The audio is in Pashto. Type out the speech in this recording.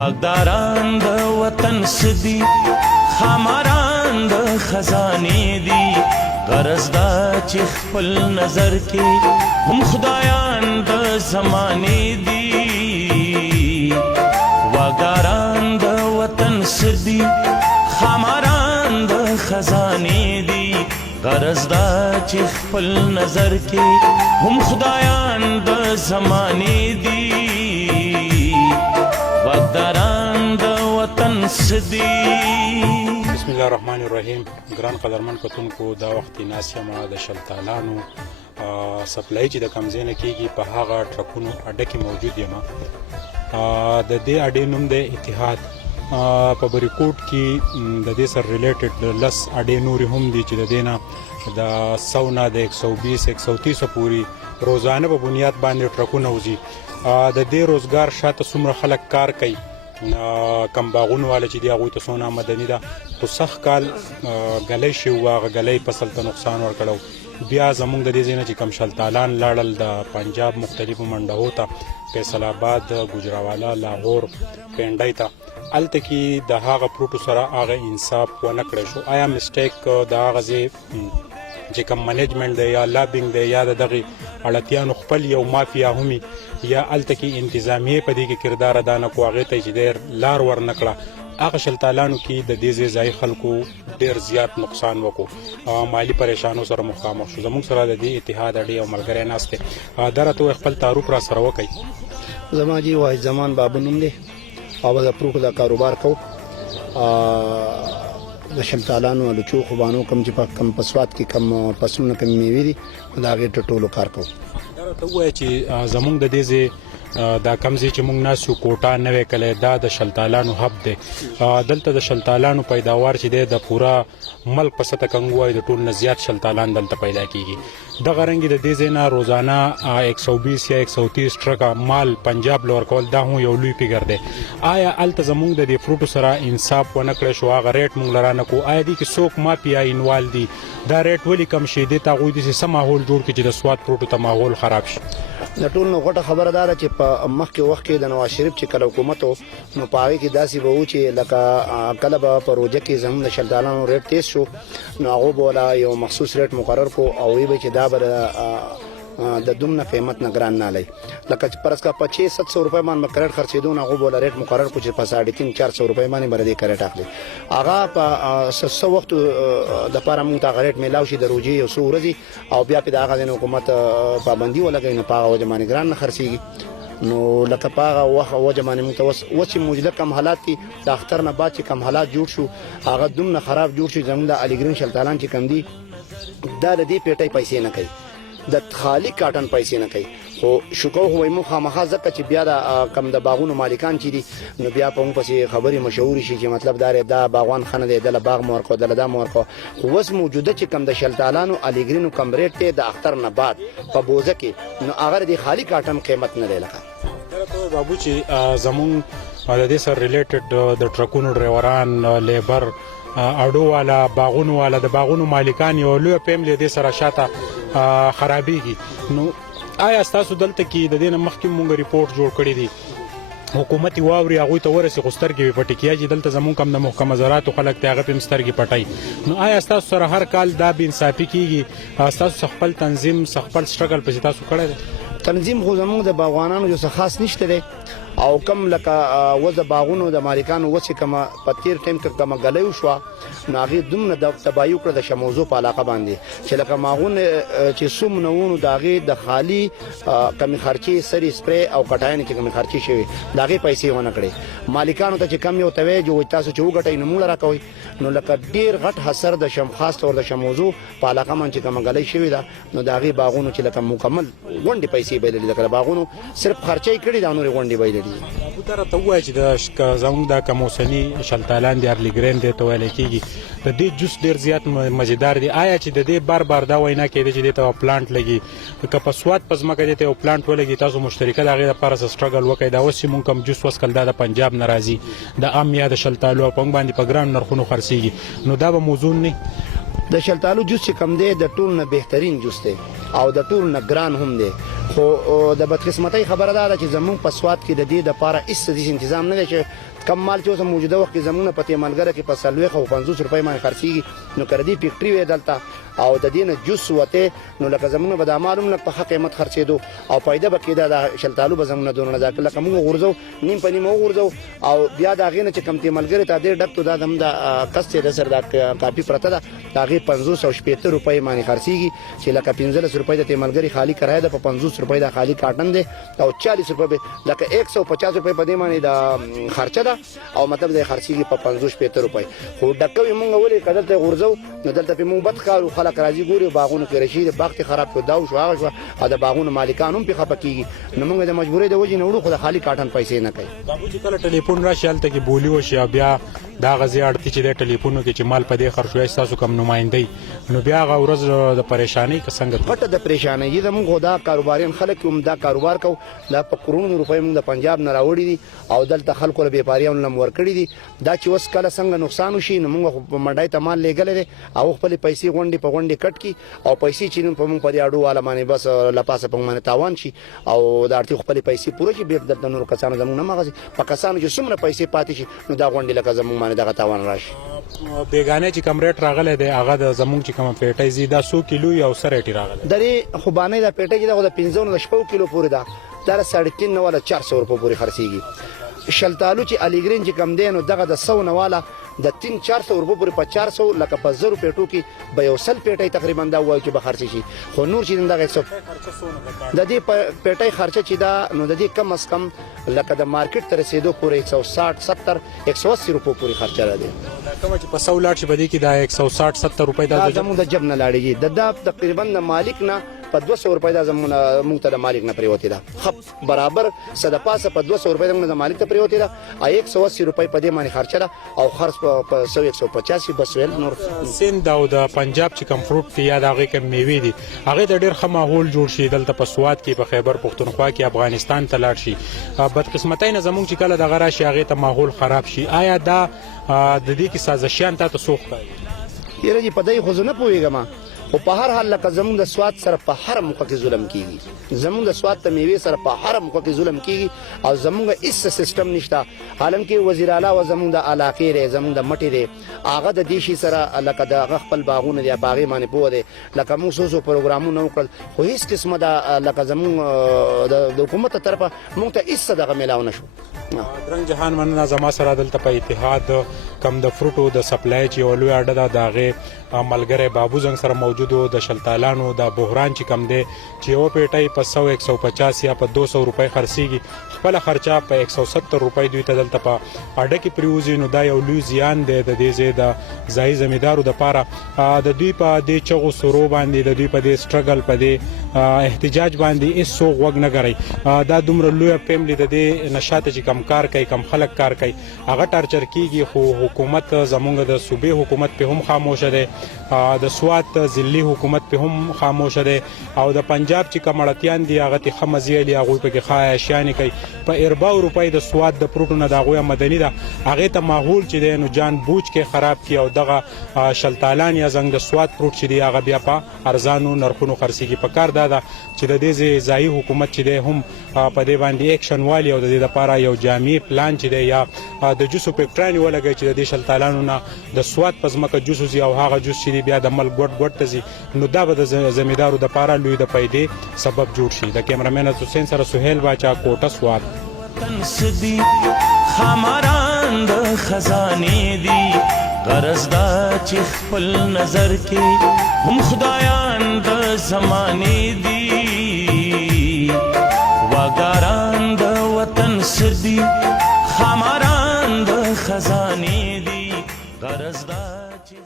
باغداران د وطن سدي خاماران د خزانې دي غرض دا چې خپل نظر کې هم خدایان د زمانې دي باغداران د وطن سدي خاماران د خزانې دي غرض دا چې خپل نظر کې هم خدایان د زمانې دي باغداران د وطن سدي. بسم الله الرحمن الرحیم. ګران قدرمن کتونکو، دا وخت ناسیه ما د شلتالانو سپلای چې د کمزینه کېږي په هغه ټرکونو اډه کې موجود یم. د دې اډې نوم د اتحاد په بریکوټ کې د دې سره ریلیټډ 10 اډې نورې هم دي چې د دې نه د 100 نه د 120 130 پورې روزانه په بنیاد باندې ټرکونه وځي. د دې روزګار شاته څومره خلک کار کوي، کم باغونو والا چې دی هغوی ته څونه آمدني ده. خو سخت کال ګلی شوی و، هغه ګلی فصل ته نقصان ورکړی. بیا زموږ د دې ځای نه چې کم شلتالان لاړل د پنجاب مختلفو منډهو ته، فیصل آباد، ګوجراوالا، لاهور، پینډۍ ته، هلته کې د هغه پروټو سره هغه انصاف ونه کړی شو. آیا مسټیک د هغه ځای چې کم منیجمنټ دی یا لابینګ دی یا د دغې اړتیانو خپل یو مافیا همي یا هلته کې انتظامیې په دې کې کردار ادا نه کړو، هغې ته یې چې ډېر لار ور نه کړه. هغه شلتالانو کې د دې ځای خلکو ډېر زیات نقصان وکړو، مالی پریشانو سره مخامخ شو. زموږ سره د دې اتحاد اډې یو ملګری ناست دی. دا راته خپل تعارف را سره وکړئ. زما جی واحد زمان بابو نوم دی او د پروکو دا کاروبار کو. د شلتالانو الوچو خوبانو کم چې کم په سوات کې کم فصلونه کم میوې دي دا هغې ته ټولو کار کوو. دا راته ووایه چې زموږ د دې ځای دا کم ځای چې موږ ناست یو کوټه نوی کلی، دا د شلتالانو هب دی. دلته د شلتالانو پیداوار چې دی د پوره ملک په سطح کنګ وایي د ټول نه زیات شلتالان دلته پیدا کېږي. دغه رنګې د دې ځای نه روزانه 120 یا 130 ټرکه مال پنجاب له ورکول دا هم یو لوی فګر دی. آیا هلته زموږ د دې فروټو سره انصاف ونه کړی شو، هغه ریټ موږ له رانه کړو؟ آیا دې کې څوک مافیا انوال دي؟ دا ریټ ولې کم شي؟ دې ته هغوی داسې څه ماحول جوړ کړي چې د سوات فروټو ته ماحول خراب شي؟ د ټول نه غوټه خبره دا ده چې په مخکې وخت کې د نواز شریف چې کله حکومت و نو په هغې کې داسې به و چې لکه کله به په روجه کې زموږ د شلتالانو ریټ تیز شو نو هغو به وله یو مخصوص ریټ مقرر کړو او وی به چې دا به د دومره قیمت نه ګران نه لای. لکه چې فرض کا 500-700 روپۍ باندې کریټ خرڅېدو نو هغو به وله ریټ مقرر کړو چې په 350-400 روپۍ باندې به د دې کریټ اخلي. هغه په څه وخت دپاره موږ ته هغه ریټ میلاو شي د روجې یو څو ورځې او بیا پې د هغه ځای نه حکومت پابندي ولګوي نو په هغه وجه باندې ګران نه خرڅېږي. نو لکه په هغه وجه باندې موږ ته اوس چې موجوده کم حالات دي د اختر نه بعد چې کم حالات جوړ شو هغه دومره خراب جوړ شو. زموږ د علیګرین شلتالان چې کم دي دا د دې پیټۍ پیسې نه کوي، د خالي کاټن پیسې نه کوي. خو شکو وایي موږ خامخا ځکه چې بیا د کم د باغونو مالکان چې دي نو بیا په موږ پسې خبرې مشهورې شي چې مطلب دا باغوان ښه نه دی، دله باغ مو ورکړو، دله دا مو ورکړو. خو اوس موجوده چې کم د شلتالانو علیګرینو کم ریټ دی د اختر نه بعد په بوزه کې نو هغه د خالي کاټن قیمت نه دی. لکه بابو چې زموږ د دې سره ریلیټډ د ټرکونو ډرایوران، لیبر، اډو والا، باغونو والا، د باغونو مالکان یو لویه فیملی دې سره شاته خرابېږي. نو آیا ستاسو دلته کې د دې نه مخکې مونږ ریپورټ جوړ کړی دی حکومت یې واوري هغوی ته ورسي خو سترګې وي پټې کړي چې دلته زموږ کم د محکمه زراعتو خلک دی هغه پې هم سترګې پټوي؟ نو آیا ستاسو سره هر کال دا بې انصافي کېږي؟ ستاسو خپل تنظیم خپل سټرګل پسې تاسو کړی دی؟ تنظیم خو زموږ د باغوانانو یو څه خاص نشته دی او کم لکه و د باغونو د مالکانو و چې کومه په تیر ټایم کې کومه ګلی وشوه نو هغې دومره تباهي وکړه د شموزو په علاقه باندې چې لکه ماغونه چې څومره وو د هغې د خالي کمې خرچې سرې سپری او کټاینې چې کمې خرچې شوې د هغې پیسې ونه کړې. مالکانو ته چې کم یو توی جو تاسو چې وګټئ نو موږ له راکوئ نو لکه ډېر غټ حسر د خاص طور د شموزو په علاقه باندې چې کومه ګلی شوې ده نو د هغې باغونو چې لکه مکمل غونډې پیسې بایللي لکه د باغونو صرف خرچه یې کړې ده نورې غونډې بایللي. دا راته ووایه چې زموږ دا کم اوسني شلتالان دي ارلیګرین دی ته ویلی کېږي د دې جوس ډېر زیات مزیدار دی. آیا چې د دې بار دا وینا کېده چې دې ته پلانټ لګي که په سوات په ځمکه دې ته یو پلانټ ولګي تاسو مشترکه د هغې دپاره څه سټرګل وکړئ؟ دا اوس چې مونږ کوم جوس وڅکل دا د پنجاب نه راځي د ام یا د شلتالو او په موږ باندې په ګران نرخونو خرڅېږي نو دا به موضوع نه د شلتالو جوس چې کم دی د ټول نه بهترین جوس دی او د ټول نه ګران هم دی، خو د بدقسمتۍ خبره دا ده چې زمونږ په سوات کې د دې دپاره هېڅ تنظیم نه دی چې کم مال چې اوس موجوده وخت کې زمونږ په تیملګره کې په 40 روپۍ باندې خرڅېږي، نو که د دې فیکټري وی دلته او د دې نه جوس وته نو لکه زمونږ به دا مال هم لږ په ښه قیمت خرڅېدو او فایده به کېده، د شلتالو به زمونږ دونه نه ځکه لکه مونږ غورځو نیم په نیمه وغورځو او بیا د هغې نه چې کم تیملګرې ته ډېر ډک تو دا زموږ د کس چې د سر دا کاپي پرته ده د هغې 580 روپۍ باندې خرڅېږي چې لکه 15 روپۍ د تیملګرې خالي کرایه ده، په 50 روپۍ د خالي کارټن دی او 40 روپۍ لکه 150 روپۍ په دې باندې د خرچه ده او مطلب د خرڅېږي په 50 روپۍ، خو ډکوي مونږ ولې که دلته غورځو نو دلته پې مونږ بد ښکارو، خلک راځي ګوري باغونو کې رشي د باغ ته خراب شو دا شو هغه شو او د باغونو مالکان هم پې خفه کېږي، نو مونږ د مجبورۍ د وجې نه وړو خو د خالي کارټن پیسې نه کوي. بابو چې کله ټلیفون راشي هلته کې بولي وشي بیا دا غزي اړتي چې د ټلیفونو کې چې مال په دې خرڅ شوی ستاسو کم نمایندګي نو بیا هغه ورځ د پریشانۍ که څنګه غټه د پریشانۍ زموږ خو دا کاروباریان خلک هم دا کاروبار کو دا په کروڑونو روپۍ موږ د پنجاب نه راوړي دي او دلته خلکو له بیپاریانو لم ورکړي دي، دا چې اوس کله څنګه نقصان وشي نو موږ په منډای ته مال لېږلی دی او خپلې پیسې غونډې په غونډې کټ کړي او پیسې چې نن په موږ په دې اډو والا باندې بس له پاسه په موږ باندې تاوان شي او د اړتي خپلې پیسې پوره شي بېرته دلته نورو کسانو زموږ نه مغځي په کسانو چې څومره پیسې پاتې شي نو دا غونډې لکه زموږ باندې دغه تاوان راشي. بیگانه چې کم ریټ راغلی دی هغه د زموږ چې کومه پیټۍ ځي دا 100 کیلو یا څه ریټ راغلی درې خوبانی دا پیټۍ چې دا د 15 نه 6 کیلو پورې ده دا 3.5 ولا 400 روپۍ پورې خرڅېږي. شلتالو چې الیګرین چې کم دی نو دغه د 100 نه والا د 300-400 روپۍ پورې په 400 لکه په 1000 پیټو کې به یو سل پیټۍ تقریبا دا وایي چې به خرڅ شي، خو نور چې دغه د دې پیټۍ خرچه چې دا نو د دې کم از کم لکه د مارکیټ ته رسېدو پورې 160-70-180 روپۍ پورې خرچه راځي. کومه چې په 100 لاټ شي بده کې دا 160-70 روپۍ دا زموږ د جب نه لاړېږي دا تقریبا د مالک نه په 200 روپۍ دا زموږ ته د مالک نه پرېوتې ده خپ برابر صد پاسه په 200 روپۍ زموږ د مالک ته پرېوتې ده 180 روپۍ په دې باندې خرچه ده او خرڅ په 100-150 بس ویل نور. سند او د پنجاب چې کم فروټ دی یا د هغې کم میوې دي هغې د ډېر ښه ماحول جوړ شي دلته په سوات کې په خیبر پښتونخوا کې افغانستان ته لاړ شي بدقسمتۍ نه زموږ چې کله دغه راشي هغې ته ماحول خراب شي آیا دا د دې کې سازشیان تا ته څوک ښایي؟ یاره جي په دې خو زه نه پوهېږم خو په هر حال لکه زموږ د سوات سره په هر موقع کې ظلم کېږي، زموږ د سوات ته میوې سره په هر موقع کې ظلم کېږي او زموږ هېڅ سیسټم نشته، حالانکې وزیر اعلی و زموږ د علاقې دی زموږ د مټې دی هغه د دې شي سره لکه د هغه خپل باغونه دي په هغې باندې پوه دی لکه موږ څو پروګرامونه وکړل خو هېڅ قسمه د لکه زموږ د حکومت ته طرفه موږ ته هېڅ دغه میلاو نه شو. درنګ جهان مننه زما سره دلته په اتحاد کم د فروټو د سپلای چې یوه لویه اډه ده د هغې ملګری بابو زنګ سره موجود و د شلتالانو د بحران چې کم دی چې یوه پیټۍ په 100-150 یا په 200 روپۍ خرڅېږي خپله خرچه په 170 روپۍ دوی ته دلته په اډه کې پرېوځي نو دا یو لوی زیان دی د دې ځای د ځایي زمیندارو دپاره د دوی په دې چغو سرو باندې د دوی په دې سټرګل په دې احتجاج باندې هېڅوک غوږ نه ګرئ دا دومره لویه فیملي د دې نشاته چې کم کار کوي کم خلک کار کوي هغه ټارچر کېږي خو حکومت زموږ د صوبې حکومت پې هم خاموشه دی د سوات ضلعي حکومت پې هم خاموشه دی او د پنجاب چې کوم اړتیان دي هغه تې ښه مزې لي هغوی پکې ښه عیاشیانې کوي په 40 روپۍ د سوات د فروټو نه د هغوی مدني ده هغې ته ماحول چې دی نو جان بوجھ کې خراب کړي او دغه شلتالان یا زنګ د سوات فروټ چې دی هغه بیا په ارزانو نرخونو خرڅېږي په کار دا ده چې د دې ځایي حکومت چې دی هم په دې باندې ایکشن والي او د دې دپاره یو جامع پلان چې دی یا د جوسو فیکټرانې ولګوي چې د دې شلتالانو نه د سوات په ځمکه جوس وځي او هغه جوس چې دی بیا د ملک ګوټ ګوټ ته ځي نو دا به د زمیندارو دپاره لوی د پیدې سبب جوړ شي. د کیمرامین حسین سره سهیل باچا کوټه سوات. تنسدی خاماران د خزانې دي غرض دا چې خپل نظر کې هم خدایان د زمانې دي وګاران د وطن سدي خاماران د خزانې دي غرض دا چې